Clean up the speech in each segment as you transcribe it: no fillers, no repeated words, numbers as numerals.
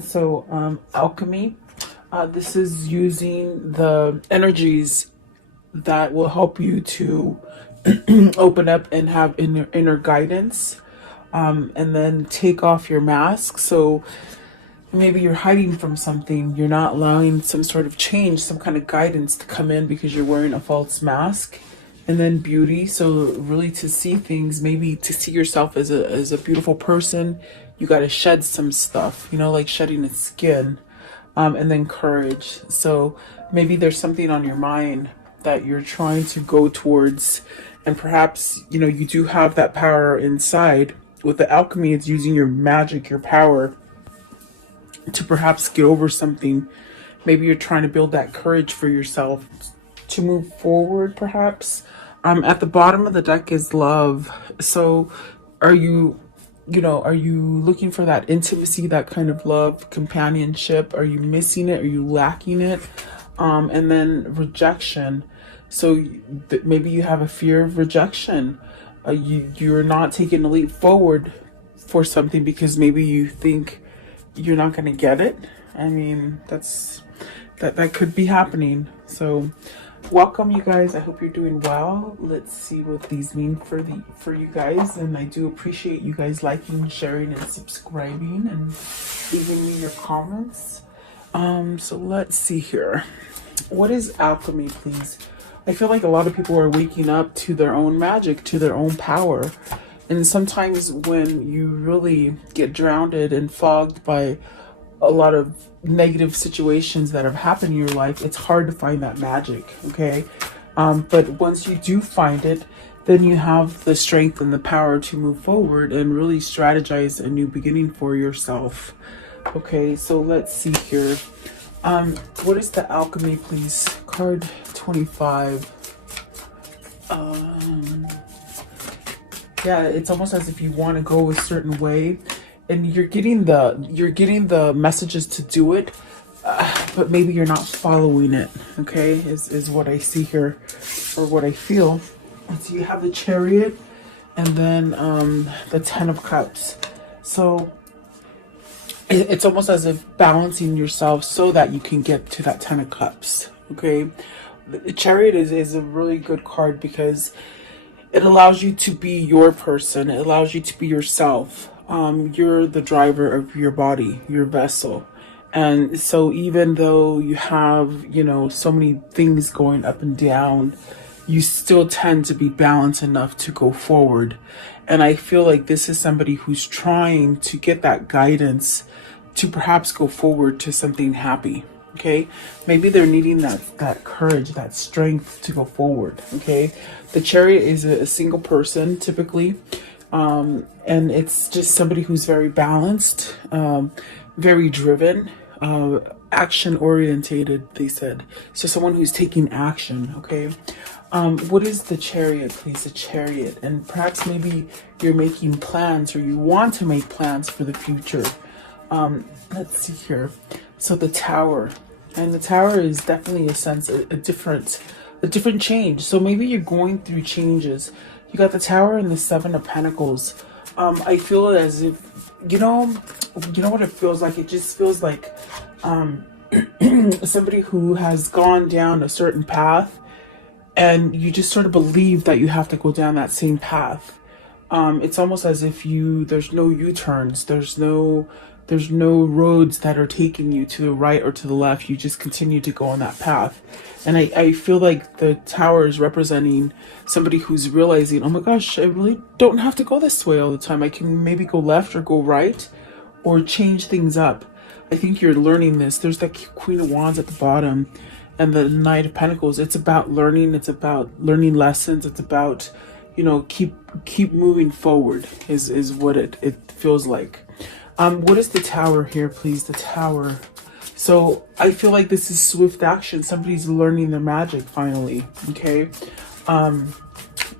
So alchemy, this is using the energies that will help you to open up and have inner guidance, and then take off your mask. So maybe you're hiding from something, you're not allowing some sort of change, some kind of guidance to come in because you're wearing a false mask. And then beauty, so really to see things, maybe to see yourself as a beautiful person, you got to shed some stuff, like shedding a skin. And then courage, so maybe there's something on your mind that you're trying to go towards, and perhaps you do have that power inside. With the alchemy, it's using your magic, your power, to perhaps get over something. Maybe you're trying to build that courage for yourself to move forward, perhaps. At the bottom of the deck is love. So are you looking for that intimacy, that kind of love, companionship? Are you missing it? Are you lacking it? And then rejection. So maybe you have a fear of rejection. You're not taking a leap forward for something because maybe you think you're not going to get it. I mean, that could be happening. So welcome, you guys. I hope you're doing well. Let's see what these mean for you guys. And I do appreciate you guys liking, sharing, and subscribing, and leaving me your comments. So let's see here. What is alchemy, please? I feel like a lot of people are waking up to their own magic, to their own power. And sometimes when you really get drowned and fogged by a lot of negative situations that have happened in your life, it's hard to find that magic, okay? But once you do find it, then you have the strength and the power to move forward and really strategize a new beginning for yourself. Okay, so let's see here. What is the alchemy, please? Card 25. Yeah, it's almost as if you want to go a certain way, and you're getting the messages to do it, but maybe you're not following it. Okay, is what I see here, or what I feel. And so you have the Chariot, and then the Ten of Cups. So it's almost as if balancing yourself so that you can get to that Ten of Cups. Okay, the Chariot is a really good card because it allows you to be your person. It allows you to be yourself. You're the driver of your body, your vessel. And so even though you have, so many things going up and down, you still tend to be balanced enough to go forward. And I feel like this is somebody who's trying to get that guidance to perhaps go forward to something happy. Okay, maybe they're needing that courage, that strength to go forward. Okay, the Chariot is a single person typically, and it's just somebody who's very balanced, very driven, action orientated, they said. So someone who's taking action. Okay, what is the Chariot, please? The Chariot. And perhaps maybe you're making plans, or you want to make plans for the future. Let's see here. So the Tower, and the Tower is definitely a different change. So maybe you're going through changes. You got the Tower and the Seven of Pentacles. I feel as if, you know what it feels like? It just feels like somebody who has gone down a certain path, and you just sort of believe that you have to go down that same path. It's almost as if there's no U-turns, there's no roads that are taking you to the right or to the left. You just continue to go on that path. And I feel like the Tower is representing somebody who's realizing, oh my gosh, I really don't have to go this way all the time. I can maybe go left or go right, or change things up. I think you're learning this. There's that Queen of Wands at the bottom, and the Knight of Pentacles. It's about learning. It's about learning lessons. It's about, keep moving forward is what it feels like. What is the Tower here, please? The Tower. So I feel like this is swift action. Somebody's learning their magic finally. Okay.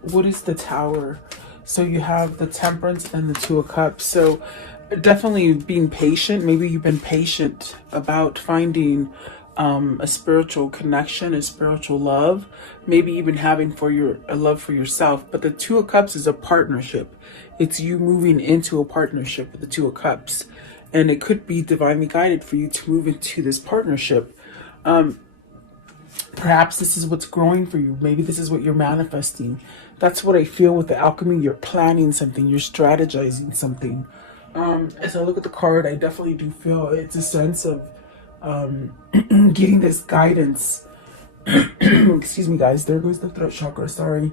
What is the Tower? So you have the Temperance and the Two of Cups. So definitely being patient. Maybe you've been patient about finding a spiritual connection, a spiritual love, maybe even having a love for yourself. But the Two of Cups is a partnership. It's you moving into a partnership with the Two of Cups. and it could be divinely guided for you to move into this partnership. Perhaps this is what's growing for you. Maybe this is what you're manifesting. That's what I feel with the alchemy. You're planning something. You're strategizing something. As I look at the card, I definitely do feel it's a sense of getting this guidance. Excuse me, guys. There goes the throat chakra. Sorry.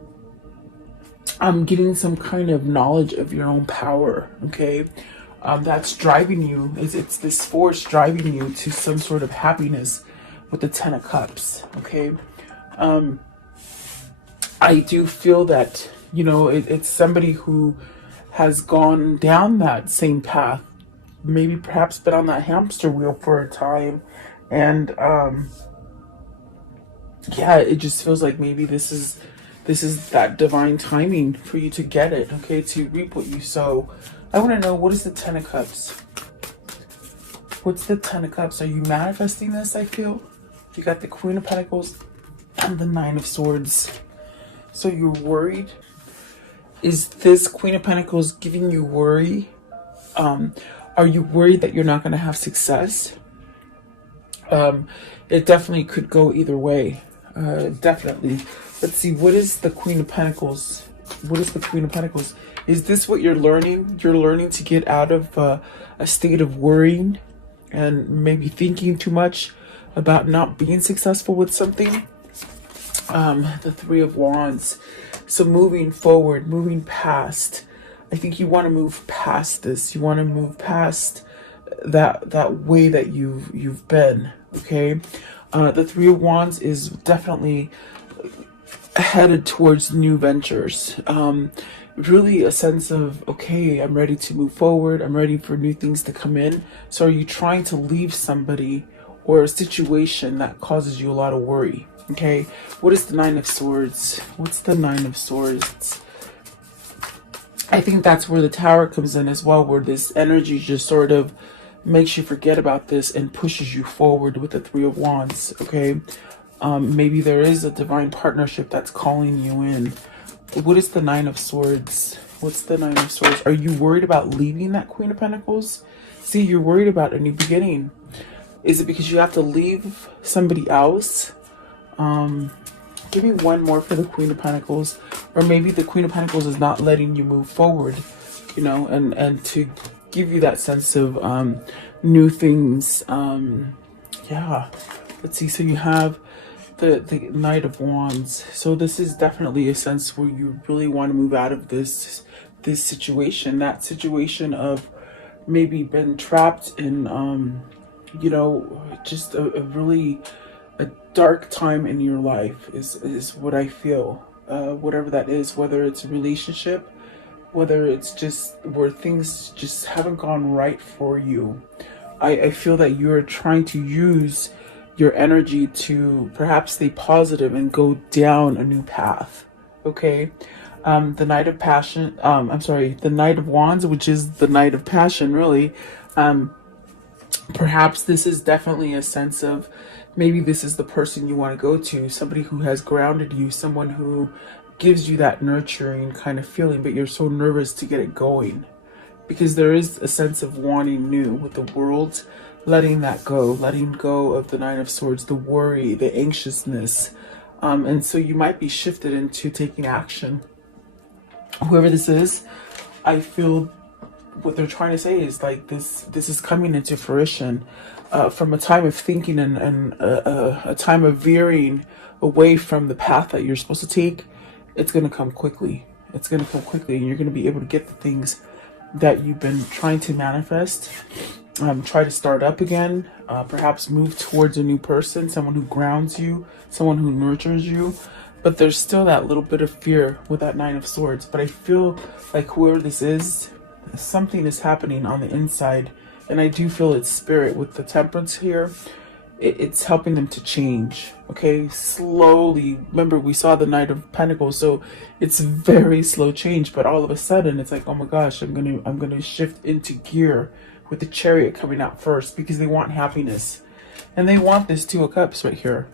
I'm getting some kind of knowledge of your own power. Okay. That's driving you. It's this force driving you to some sort of happiness with the Ten of Cups. Okay. I do feel that, you know, it's somebody who has gone down that same path, maybe perhaps been on that hamster wheel for a time, and yeah, it just feels like maybe this is that divine timing for you to get it, okay, to reap what you sow. I want to know, what is the Ten of Cups? What's the Ten of Cups? Are you manifesting this? I feel you got the Queen of Pentacles and the Nine of Swords. So you're worried. Is this Queen of Pentacles giving you worry? Are you worried that you're not going to have success? It definitely could go either way. Definitely. Let's see. What is the Queen of Pentacles? What is the Queen of Pentacles? Is this what you're learning? You're learning to get out of a state of worrying and maybe thinking too much about not being successful with something. The Three of Wands. So moving forward, moving past. I think you want to move past this. You want to move past that way that you've been. Okay. The Three of Wands is definitely headed towards new ventures. Really a sense of, okay, I'm ready to move forward. I'm ready for new things to come in. So are you trying to leave somebody or a situation that causes you a lot of worry? Okay, what is the Nine of Swords? What's the Nine of Swords? I think that's where the Tower comes in as well, where this energy just sort of makes you forget about this and pushes you forward with the Three of Wands. Okay, maybe there is a divine partnership that's calling you in. What is the Nine of Swords? What's the Nine of Swords? Are you worried about leaving that Queen of Pentacles? See, you're worried about a new beginning. Is it because you have to leave somebody else? Give me one more for the Queen of Pentacles. Or maybe the Queen of Pentacles is not letting you move forward, you know, and to give you that sense of new things. Yeah, let's see. So you have the Knight of Wands. So this is definitely a sense where you really want to move out of this situation, that situation of maybe been trapped in you know, just a really dark time in your life is what I feel. Whatever that is, whether it's a relationship, whether it's just where things just haven't gone right for you. I feel that you're trying to use your energy to perhaps stay positive and go down a new path. Okay. The Knight of Passion, the Knight of Wands, which is the Knight of Passion, really. Perhaps this is definitely a sense of, maybe this is the person you want to go to, somebody who has grounded you, someone who gives you that nurturing kind of feeling, but you're so nervous to get it going. Because there is a sense of wanting new with the World, letting that go, letting go of the Nine of Swords, the worry, the anxiousness. And so you might be shifted into taking action. Whoever this is, I feel what they're trying to say is like this is coming into fruition from a time of thinking and a time of veering away from the path that you're supposed to take. It's going to come quickly. It's going to come quickly, and you're going to be able to get the things that you've been trying to manifest. Try to start up again, perhaps move towards a new person, someone who grounds you, someone who nurtures you. But there's still that little bit of fear with that Nine of Swords. But I feel like whoever this is, something is happening on the inside. And I do feel it's spirit with the Temperance here. It's helping them to change. Okay, slowly. Remember, we saw the Knight of Pentacles, so it's very slow change. But all of a sudden, it's like, oh my gosh, I'm gonna shift into gear with the Chariot coming out first, because they want happiness, and they want this Two of Cups right here.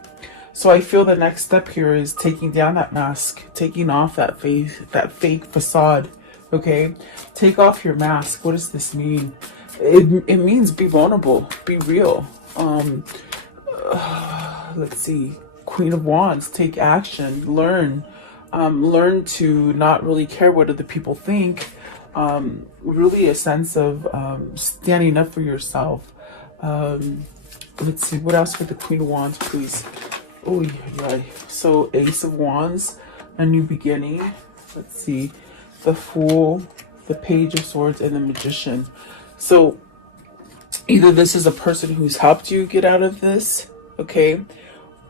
So I feel the next step here is taking down that mask, taking off that fake facade. Okay, take off your mask. What does this mean? it means be vulnerable, be real. Let's see. Queen of Wands, take action, learn. Learn to not really care what other people think. Really a sense of standing up for yourself. Let's see, what else for the Queen of Wands, please? Oh, yeah. So Ace of Wands, a new beginning. Let's see, the Fool, the Page of Swords, and the Magician. So either this is a person who's helped you get out of this, okay?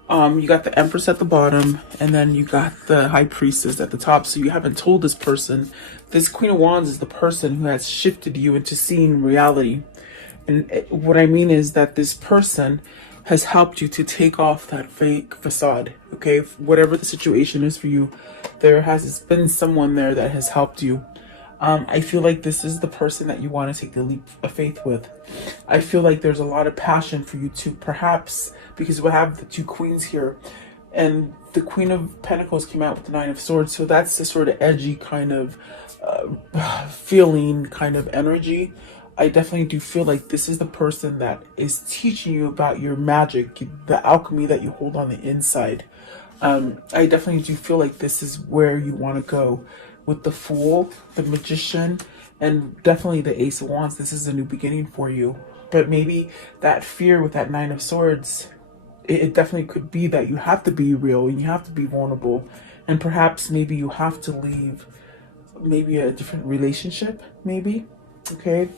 You got the Empress at the bottom, and then you got the High Priestess at the top. So you haven't told this person. This Queen of Wands is the person who has shifted you into seeing reality. And what I mean is that this person has helped you to take off that fake facade, okay? Whatever the situation is for you, there has been someone there that has helped you. I feel like this is the person that you want to take the leap of faith with. I feel like there's a lot of passion for you to, perhaps, because we have the two queens here, and the Queen of Pentacles came out with the Nine of Swords, so that's the sort of edgy kind of feeling, kind of energy. I definitely do feel like this is the person that is teaching you about your magic, the alchemy that you hold on the inside. I definitely do feel like this is where you want to go with the Fool, the Magician, and definitely the Ace of Wands. This is a new beginning for you. But maybe that fear with that Nine of Swords, it definitely could be that you have to be real and you have to be vulnerable. And perhaps maybe you have to leave maybe a different relationship, maybe. Okay.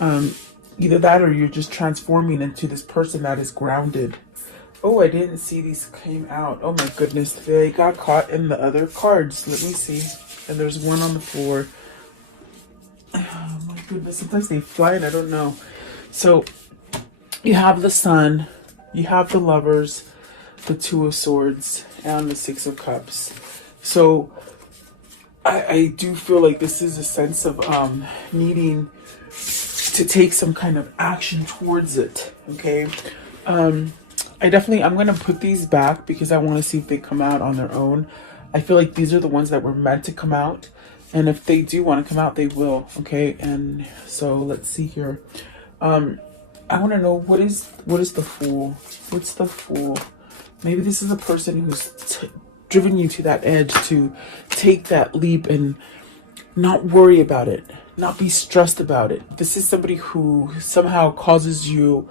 Either that or you're just transforming into this person that is grounded. Oh, I didn't see these came out. Oh my goodness, they got caught in the other cards. Let me see. And there's one on the floor. Oh my goodness, sometimes they fly and I don't know. So you have the Sun, you have the Lovers, the Two of Swords, and the Six of Cups. So I do feel like this is a sense of needing to take some kind of action towards it. Okay. I'm going to put these back because I want to see if they come out on their own. I feel like these are the ones that were meant to come out. And if they do want to come out, they will. Okay. And so let's see here. I want to know what is the Fool? What's the Fool? Maybe this is a person who's driven you to that edge to take that leap and not worry about it, not be stressed about it. This is somebody who somehow causes you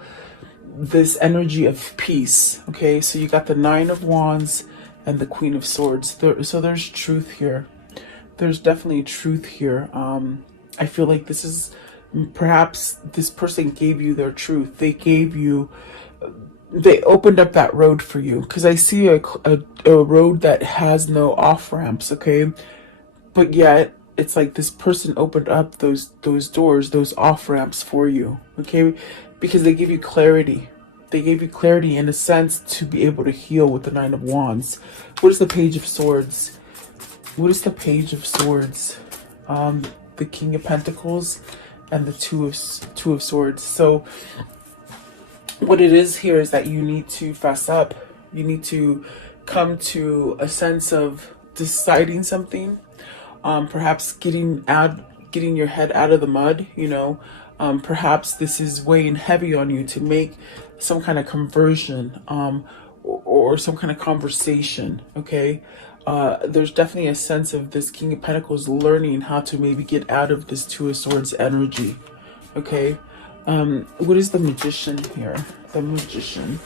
this energy of peace. Okay, so you got the Nine of Wands and the Queen of Swords. So there's truth here. There's definitely truth here. I feel like this is perhaps this person gave you their truth. They opened up that road for you, because I see a road that has no off ramps. Okay, but yet it's like this person opened up those doors, those off ramps for you. Okay, because they give you clarity. They gave you clarity in a sense to be able to heal with the Nine of Wands. What is the Page of Swords? What is the Page of Swords? The King of Pentacles and the Two of Swords. So what it is here is that you need to fess up. You need to come to a sense of deciding something. Perhaps getting your head out of the mud, you know. Perhaps this is weighing heavy on you to make some kind of conversion, or some kind of conversation. Okay. There's definitely a sense of this King of Pentacles learning how to maybe get out of this Two of Swords energy. Okay. What is the Magician here? The Magician,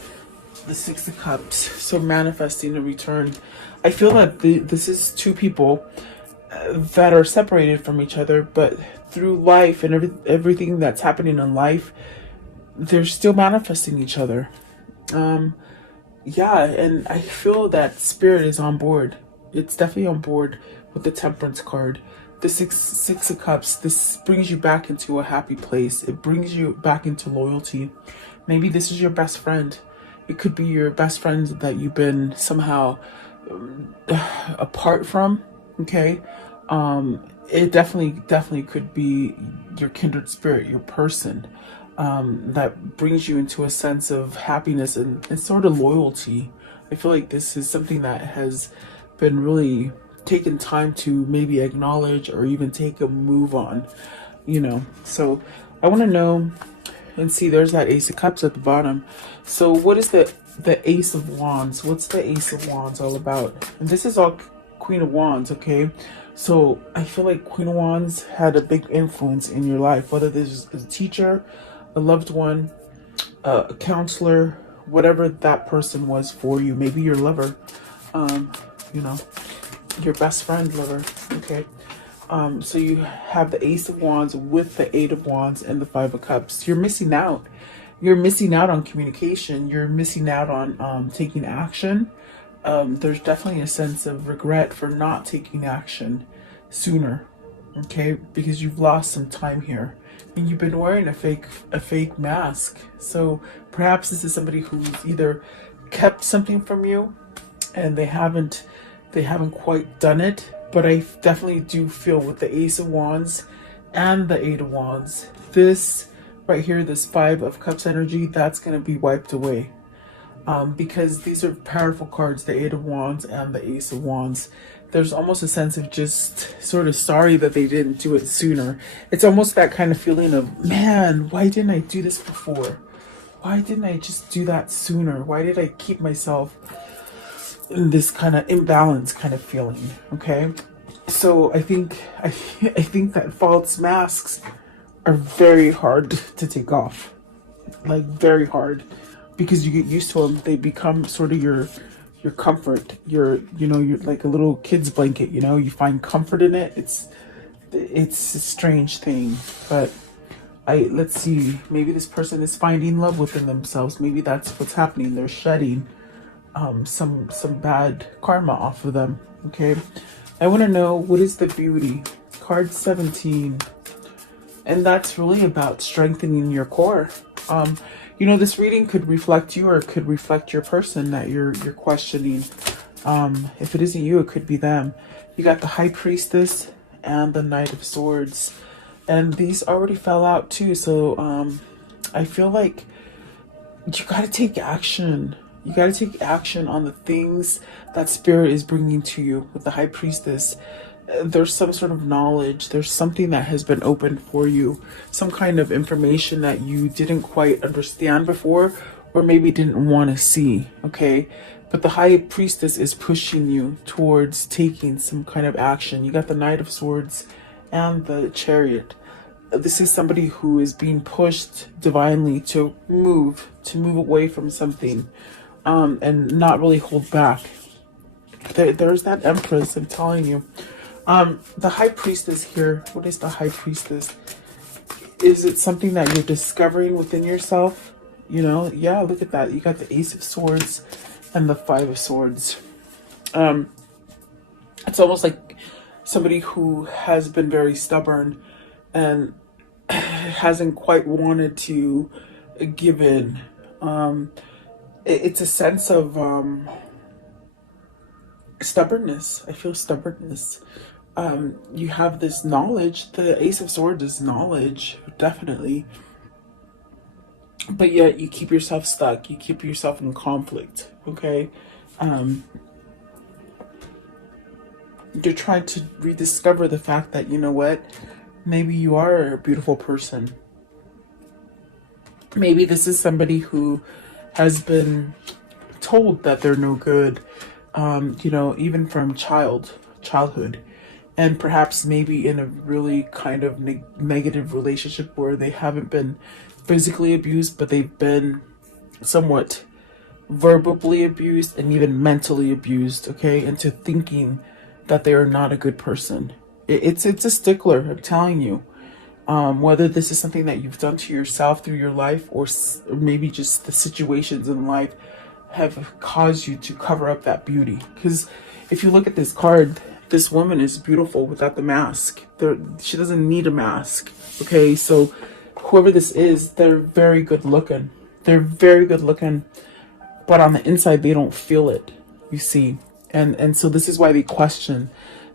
the Six of Cups. So manifesting a return. I feel that this is two people that are separated from each other, but through life and everything that's happening in life, they're still manifesting each other. Yeah, and I feel that Spirit is on board. It's definitely on board with the Temperance card. The six of Cups, this brings you back into a happy place. It brings you back into loyalty. Maybe this is your best friend. It could be your best friend that you've been somehow apart from. Okay. It definitely could be your kindred spirit, your person, that brings you into a sense of happiness and sort of loyalty. I feel like this is something that has been really taken time to maybe acknowledge or even take a move on, you know. So I want to know and see. There's that Ace of Cups at the bottom. So what is the Ace of Wands? What's the Ace of Wands all about? And this is all Queen of Wands, okay? So I feel like Queen of Wands had a big influence in your life, whether this is a teacher, a loved one, a counselor, whatever that person was for you. Maybe your lover, you know, your best friend lover, okay? So you have the Ace of Wands with the Eight of Wands and the Five of Cups. You're missing out. You're missing out on communication. You're missing out on taking action. There's definitely a sense of regret for not taking action sooner, okay? Because you've lost some time here, and you've been wearing a fake mask. So perhaps this is somebody who's either kept something from you, and they haven't quite done it. But I definitely do feel with the Ace of Wands and the Eight of Wands, this right here, this Five of Cups energy, that's going to be wiped away. Because these are powerful cards, the Eight of Wands and the Ace of Wands. There's almost a sense of just sort of sorry that they didn't do it sooner. It's almost that kind of feeling of, man, why didn't I do this before? Why didn't I just do that sooner? Why did I keep myself in this kind of imbalance kind of feeling, okay? So I think that false masks are very hard to take off, like very hard, because you get used to them. They become sort of your comfort, you're like a little kid's blanket, you find comfort in it. It's a strange thing, but let's see, maybe this person is finding love within themselves. Maybe that's what's happening. They're shedding some bad karma off of them, okay? I want to know, what is the beauty? Card 17. And that's really about strengthening your core. This reading could reflect you, or it could reflect your person that you're questioning. If it isn't you, it could be them. You got the High Priestess and the Knight of Swords. And these already fell out too. So I feel like you got to take action. You got to take action on the things that Spirit is bringing to you. With the High Priestess, there's some sort of knowledge. There's something that has been opened for you. Some kind of information that you didn't quite understand before, or maybe didn't want to see, okay? But the High Priestess is pushing you towards taking some kind of action. You got the Knight of Swords and the Chariot. This is somebody who is being pushed divinely to move away from something. And not really hold back. There's that Empress, I'm telling you. The High Priestess here, what is the High Priestess? Is it something that you're discovering within yourself? Yeah, look at that. You got the Ace of Swords and the Five of Swords. It's almost like somebody who has been very stubborn and hasn't quite wanted to give in. It's a sense of stubbornness. I feel stubbornness. You have this knowledge. The Ace of Swords is knowledge, definitely. But yet you keep yourself stuck. You keep yourself in conflict, okay? You're trying to rediscover the fact that, you know what? Maybe you are a beautiful person. Maybe this is somebody who has been told that they're no good, even from childhood, and perhaps maybe in a really kind of negative relationship where they haven't been physically abused, but they've been somewhat verbally abused and even mentally abused, okay, into thinking that they are not a good person. It's a stickler, I'm telling you. Whether this is something that you've done to yourself through your life, or maybe just the situations in life have caused you to cover up that beauty. Because if you look at this card, this woman is beautiful without the mask. She doesn't need a mask, okay? So whoever this is, they're very good looking. They're very good looking, but on the inside, they don't feel it, you see. And so this is why they question.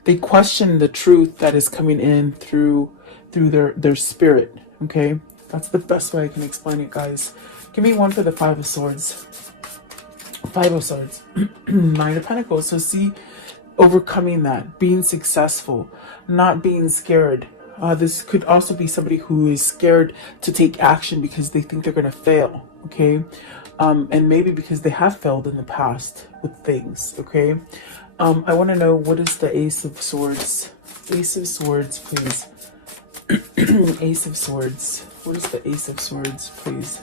They question the truth that is coming in through their spirit, okay? That's the best way I can explain it, guys. Give me one for the Five of Swords. Five of Swords. Nine of Pentacles. So see, overcoming that, being successful, not being scared, This could also be somebody who is scared to take action because they think they're going to fail, okay? And maybe because they have failed in the past with things, okay? I want to know, what is the Ace of Swords? Ace of Swords, please. Ace of Swords. What is the Ace of Swords, please?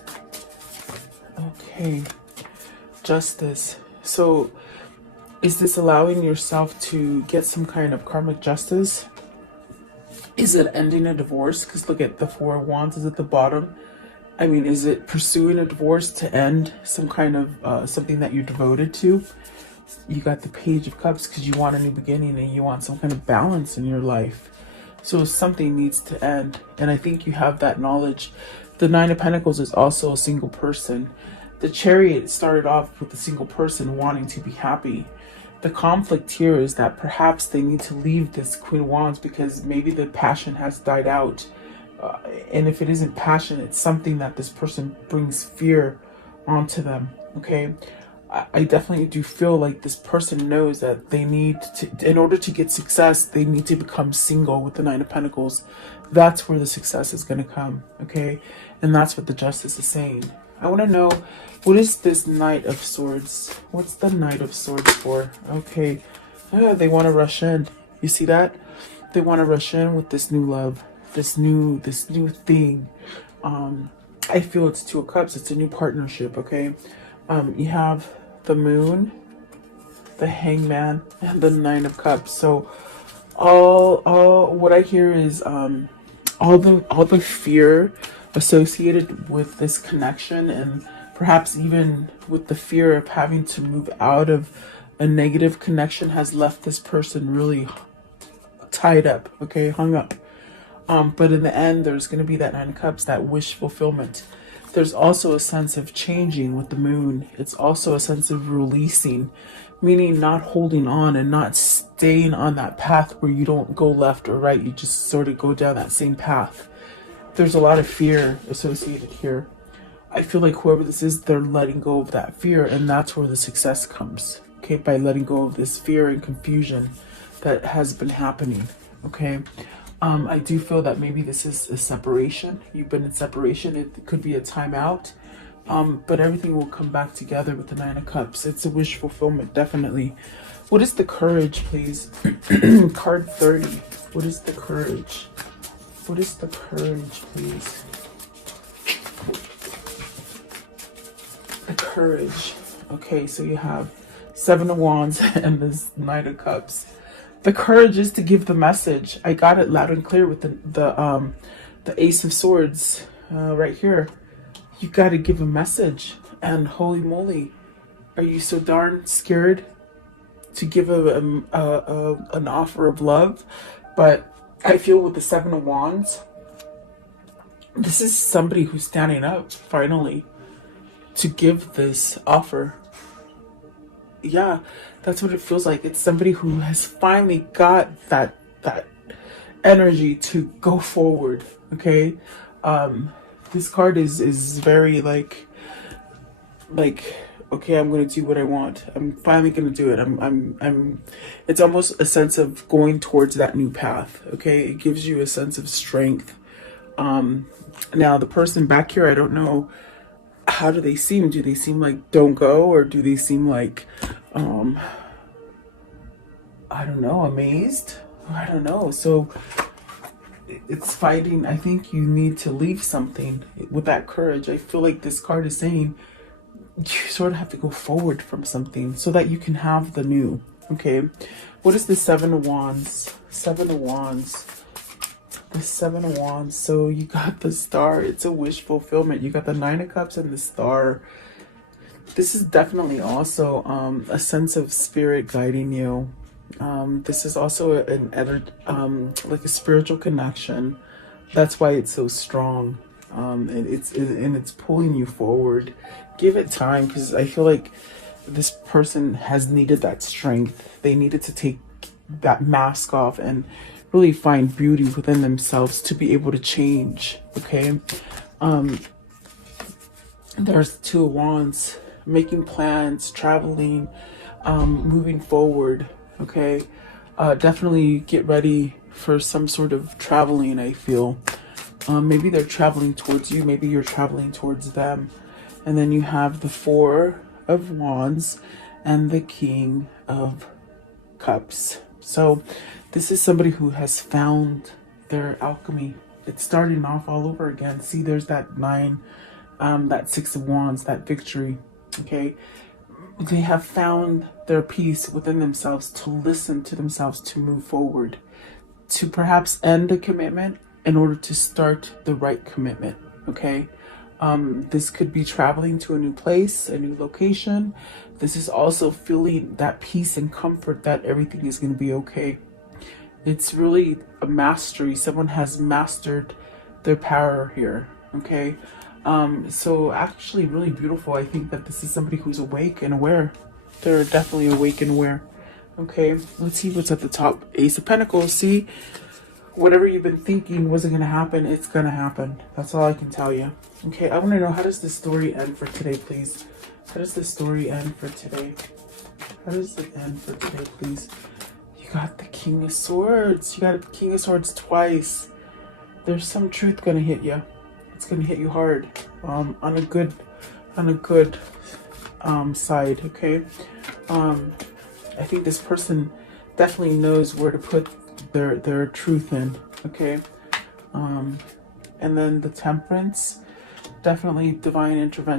Okay. Justice. So, is this allowing yourself to get some kind of karmic justice? Is it ending a divorce? Because look at the Four of Wands is at the bottom. I mean, is it pursuing a divorce to end some kind of something that you're devoted to? You got the Page of Cups because you want a new beginning and you want some kind of balance in your life. So something needs to end. And I think you have that knowledge. The Nine of Pentacles is also a single person. The Chariot started off with a single person wanting to be happy. The conflict here is that perhaps they need to leave this Queen of Wands because maybe the passion has died out. And if it isn't passion, it's something that this person brings fear onto them, okay? I definitely do feel like this person knows that they need to, in order to get success, they need to become single with the Nine of Pentacles. That's where the success is going to come, okay? And that's what the Justice is saying. I want to know, what is this Knight of Swords? What's the Knight of Swords for? Okay. They want to rush in. You see that? They want to rush in with this new love, this new thing. I feel it's Two of Cups. It's a new partnership, okay? You have the Moon, the Hangman, and the Nine of Cups. So all what I hear is all the fear associated with this connection, and perhaps even with the fear of having to move out of a negative connection, has left this person really tied up, okay, hung up. But in the end, there's going to be that Nine of Cups, that wish fulfillment. There's also a sense of changing with the Moon. It's also a sense of releasing, meaning not holding on and not staying on that path where you don't go left or right. You just sort of go down that same path. There's a lot of fear associated here. I feel like whoever this is, they're letting go of that fear, and that's where the success comes, okay, by letting go of this fear and confusion that has been happening, okay? I do feel that maybe this is a separation. You've been in separation. It could be a timeout, but everything will come back together with the Nine of Cups. It's a wish fulfillment, definitely. What is the Courage, please? Card 30. What is the Courage? What is the Courage, please? The Courage. Okay, so you have Seven of Wands and this Knight of Cups. The Courage is to give the message. I got it loud and clear with the Ace of Swords right here. You got to give a message. And holy moly, are you so darn scared to give an offer of love? But I feel with the Seven of Wands, this is somebody who's standing up finally to give this offer. Yeah, that's what it feels like. It's somebody who has finally got that energy to go forward, okay? This card is very like okay, I'm gonna do what I want. I'm finally gonna do it. I'm it's almost a sense of going towards that new path, okay? It gives you a sense of strength. Now the person back here, I don't know, how do they seem? Do they seem like don't go, or do they seem like I don't know, amazed? I don't know. So it's fighting. I think you need to leave something with that Courage. I feel like this card is saying you sort of have to go forward from something so that you can have the new, okay? What is the Seven of Wands? Seven of Wands. The Seven of Wands. So you got the Star. It's a wish fulfillment. You got the Nine of Cups and the Star. This is definitely also a sense of spirit guiding you. This is also like a spiritual connection. That's why it's so strong. And it's pulling you forward. Give it time, because I feel like this person has needed that strength. They needed to take that mask off and really find beauty within themselves to be able to change, okay? There's Two of Wands, making plans, traveling, moving forward, okay? Definitely get ready for some sort of traveling, I feel. Maybe they're traveling towards you, maybe you're traveling towards them. And then you have the Four of Wands and the King of Cups. So this is somebody who has found their alchemy. It's starting off all over again. See, there's that 9, that 6 of Wands, that victory. Okay, they have found their peace within themselves, to listen to themselves, to move forward, to perhaps end a commitment in order to start the right commitment. Okay, this could be traveling to a new place, a new location. This is also feeling that peace and comfort that everything is going to be okay. It's really a mastery. Someone has mastered their power here. Okay, so actually really beautiful. I think that this is somebody who's awake and aware. They're definitely awake and aware. Okay, let's see what's at the top. Ace of Pentacles. See, whatever you've been thinking wasn't going to happen, it's going to happen. That's all I can tell you. Okay, I want to know, how does this story end for today, please? How does this story end for today? How does it end for today, please? You got the King of Swords. You got the King of Swords twice. There's some truth going to hit you. It's going to hit you hard, on a good side. Okay, I think this person definitely knows where to put their truth in. Okay, and then the Temperance, definitely divine intervention.